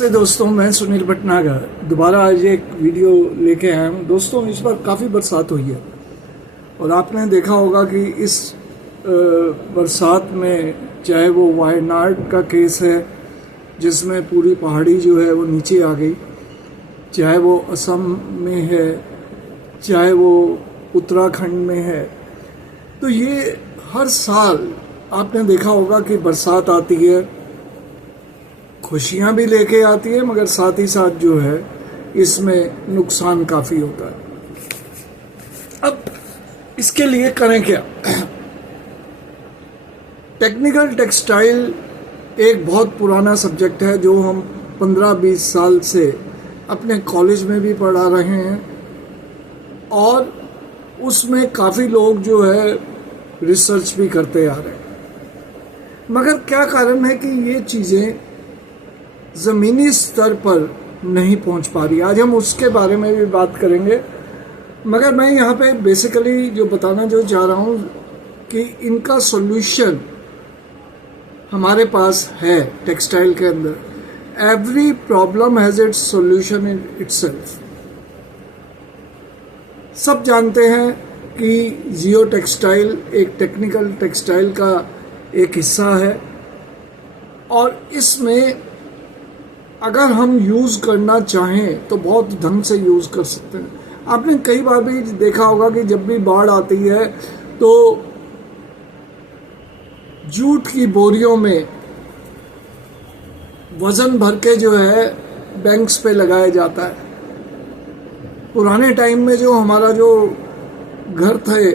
नमस्ते दोस्तों, मैं सुनील भटनागर दोबारा आज एक वीडियो लेके आया हूँ। दोस्तों, इस बार काफ़ी बरसात हुई है और आपने देखा होगा कि इस बरसात में, चाहे वो वायनाड का केस है जिसमें पूरी पहाड़ी जो है वो नीचे आ गई, चाहे वो असम में है, चाहे वो उत्तराखंड में है, तो ये हर साल आपने देखा होगा कि बरसात आती है, खुशियां भी लेके आती है, मगर साथ ही साथ जो है इसमें नुकसान काफ़ी होता है। अब इसके लिए करें क्या? टेक्निकल टेक्सटाइल एक बहुत पुराना सब्जेक्ट है जो हम 15-20 साल से अपने कॉलेज में भी पढ़ा रहे हैं और उसमें काफ़ी लोग जो है रिसर्च भी करते आ रहे हैं। मगर क्या कारण है कि ये चीज़ें ज़मीनी स्तर पर नहीं पहुंच पा रही? आज हम उसके बारे में भी बात करेंगे, मगर मैं यहाँ पे बेसिकली जो बताना जो चाह रहा हूँ कि इनका सॉल्यूशन हमारे पास है टेक्सटाइल के अंदर। Every problem has its solution in itself. सब जानते हैं कि जियो टेक्सटाइल एक टेक्निकल टेक्सटाइल का एक हिस्सा है और इसमें अगर हम यूज़ करना चाहें तो बहुत ढंग से यूज़ कर सकते हैं। आपने कई बार भी देखा होगा कि जब भी बाढ़ आती है तो जूट की बोरियों में वज़न भर के जो है बैंक्स पे लगाया जाता है। पुराने टाइम में जो हमारा जो घर थे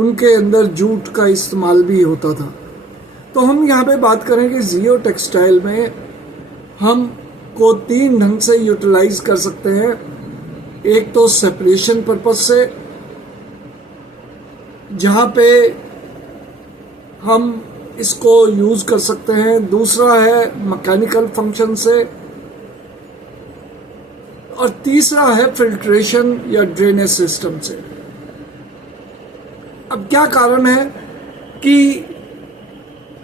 उनके अंदर जूट का इस्तेमाल भी होता था। तो हम यहाँ पे बात करें कि जियो टेक्सटाइल में हम को 3 ढंग से यूटिलाइज कर सकते हैं। एक तो सेपरेशन पर्पज से, जहाँ पे हम इसको यूज कर सकते हैं। दूसरा है मैकेनिकल फंक्शन से और तीसरा है फिल्ट्रेशन या ड्रेनेज सिस्टम से। अब क्या कारण है कि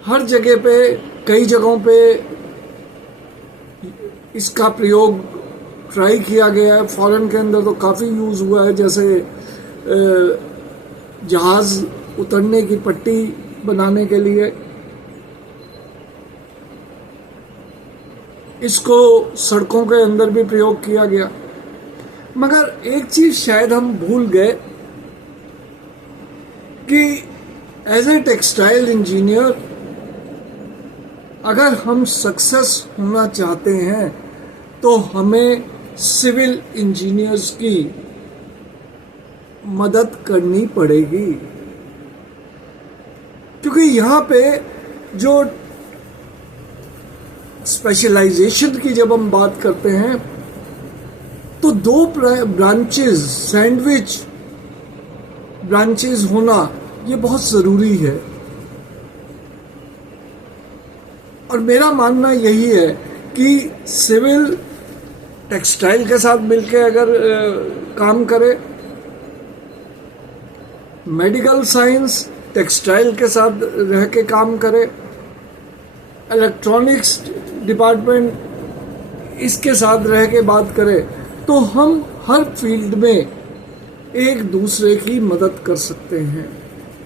हर जगह पे, कई जगहों पे इसका प्रयोग ट्राई किया गया है। फॉरेन के अंदर तो काफ़ी यूज़ हुआ है, जैसे जहाज़ उतरने की पट्टी बनाने के लिए इसको सड़कों के अंदर भी प्रयोग किया गया। मगर एक चीज़ शायद हम भूल गए कि एज ए टेक्सटाइल इंजीनियर अगर हम सक्सेस होना चाहते हैं तो हमें सिविल इंजीनियर्स की मदद करनी पड़ेगी, क्योंकि यहाँ पे जो स्पेशलाइजेशन की जब हम बात करते हैं तो 2 ब्रांचेस, सैंडविच ब्रांचेस होना ये बहुत ज़रूरी है। और मेरा मानना यही है कि सिविल टेक्सटाइल के साथ मिलकर अगर काम करे, मेडिकल साइंस टेक्सटाइल के साथ रह के काम करे, इलेक्ट्रॉनिक्स डिपार्टमेंट इसके साथ रह के बात करे, तो हम हर फील्ड में एक दूसरे की मदद कर सकते हैं।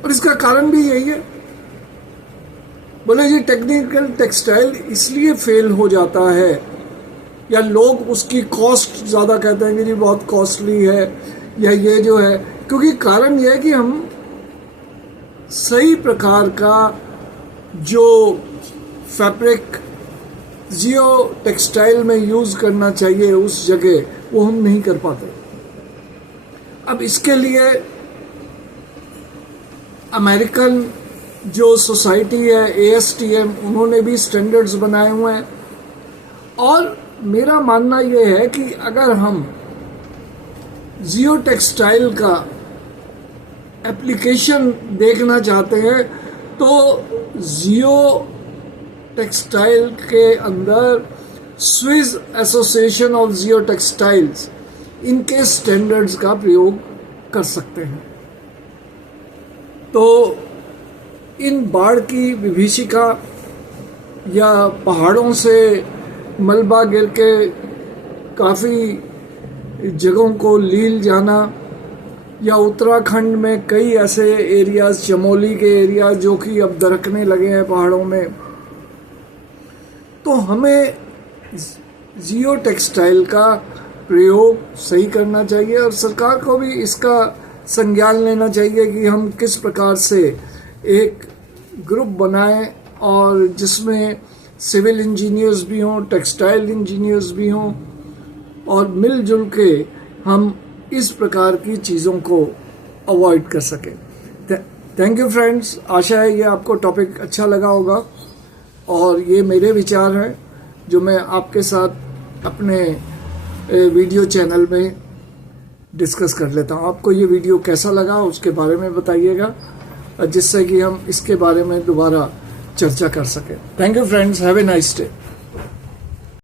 और इसका कारण भी यही है। बोले जी टेक्निकल टेक्सटाइल इसलिए फेल हो जाता है या लोग उसकी कॉस्ट ज़्यादा कहते हैं कि जी बहुत कॉस्टली है या ये जो है, क्योंकि कारण ये है कि हम सही प्रकार का जो फैब्रिक जियो टेक्सटाइल में यूज़ करना चाहिए उस जगह वो हम नहीं कर पाते। अब इसके लिए अमेरिकन जो सोसाइटी है ASTM, उन्होंने भी स्टैंडर्ड्स बनाए हुए हैं। और मेरा मानना यह है कि अगर हम जियो टेक्सटाइल का एप्लीकेशन देखना चाहते हैं तो जियो टेक्सटाइल के अंदर Swiss association of Jio textiles, इनके स्टैंडर्ड्स का प्रयोग कर सकते हैं। तो इन बाढ़ की विभीषिका या पहाड़ों से मलबा गिर के काफ़ी जगहों को लील जाना, या उत्तराखंड में कई ऐसे एरियाज, चमोली के एरियाज जो कि अब दरकने लगे हैं पहाड़ों में, तो हमें जियो टेक्सटाइल का प्रयोग सही करना चाहिए और सरकार को भी इसका संज्ञान लेना चाहिए कि हम किस प्रकार से एक ग्रुप बनाएं और जिसमें सिविल इंजीनियर्स भी हों, टेक्सटाइल इंजीनियर्स भी हों, और मिलजुल के हम इस प्रकार की चीज़ों को अवॉइड कर सकें। थैंक यू फ्रेंड्स, आशा है ये आपको टॉपिक अच्छा लगा होगा और ये मेरे विचार हैं जो मैं आपके साथ अपने वीडियो चैनल में डिस्कस कर लेता हूँ। आपको ये वीडियो कैसा लगा उसके बारे में बताइएगा, जिससे कि हम इसके बारे में दोबारा चर्चा कर सकें। Thank you friends, have a nice day.